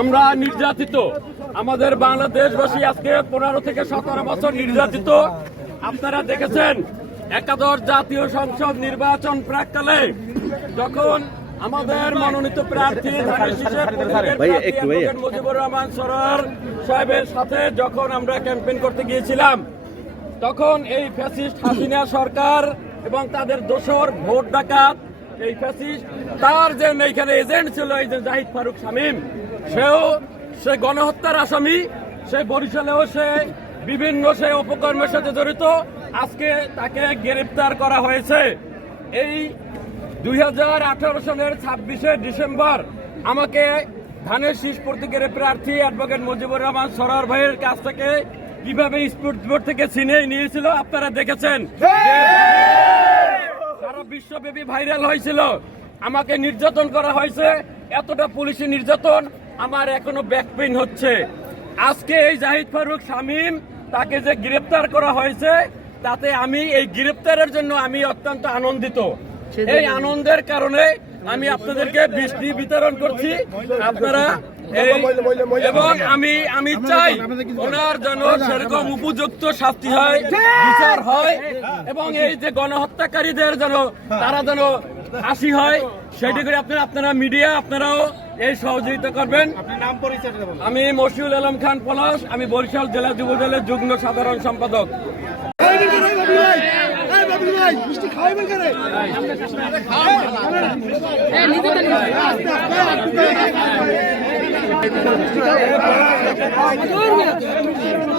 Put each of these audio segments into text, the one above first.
আমরা নির্যাতিত। আমাদের বাংলাদেশবাসী আজকে পনেরো থেকে সতেরো বছর নির্যাতিত। আপনারা দেখেছেন একাদশ জাতীয় সংসদ নির্বাচন প্রাককালে যখন আমাদের মনোনীত প্রার্থী মুজিবুর রহমান সরোয়ার সাহেবের সাথে যখন আমরা ক্যাম্পেইন করতে গিয়েছিলাম তখন এই ফ্যাসিস্ট হাসিনা সরকার এবং তাদের দোসর ভোট ডাকাত এই ফ্যাসিস্ট তার যে এইখানে এজেন্ট ছিল এই যে জাহিদ ফারুক শামীম সেও সে গণহত্যার আসামি সে বরিশালেও সে বিভিন্ন সে উপকর্মের সাথে জড়িত। আজকে তাকে গ্রেপ্তার করা হয়েছে। এই দু হাজার আঠেরো সালের ছাব্বিশে ডিসেম্বর আমাকে ধানের শীষ প্রতীকের প্রার্থী অ্যাডভোকেট মুজিবুর রহমান সরার ভাইয়ের কাছ থেকে কীভাবে স্পোর্টস বোর্ড থেকে ছিনিয়ে নিয়েছিল আপনারা দেখেছেন? সারা বিশ্বব্যাপী ভাইরাল হয়েছিল। আমাকে নির্যাতন করা হয়েছে। এতটা পুলিশি নির্যাতন আমার এখনও ব্যাক পেইন হচ্ছে। আজকে এই জাহিদ ফারুক শামীম তাকে যে গ্রেপ্তার করা হয়েছে তাতে আমি এই গ্রেপ্তারের জন্য আমি অত্যন্ত আনন্দিত। এই আনন্দের কারণে আমি আপনাদেরকে বৃষ্টি বিতরণ করছি। আপনারা এবং আমি আমি চাই ওনার যেন সেরকম উপযুক্ত শাস্তি হয়! বিচার হয় এবং এই যে গণহত্যাকারীদের যেন তারা যেন ফাঁসি হয় সেটি করে আপনারা আপনারা মিডিয়া আপনারাও এই সহযোগিতা করবেন আমি মশিউল আলম খান পলাশ আমি বরিশাল জেলা যুব দলের যুগ্ম সাধারণ সম্পাদক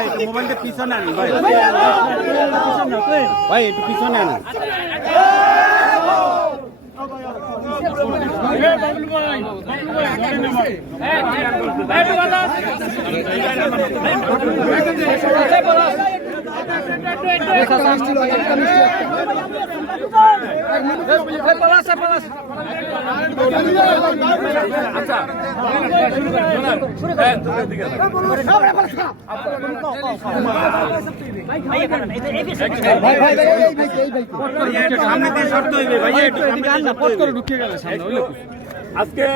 একটু মোবাইলটা পিছনে আনেন ভাই ভাই একটু পিছনে আনেন আচ্ছা হ্যাঁ, ভাই আজকে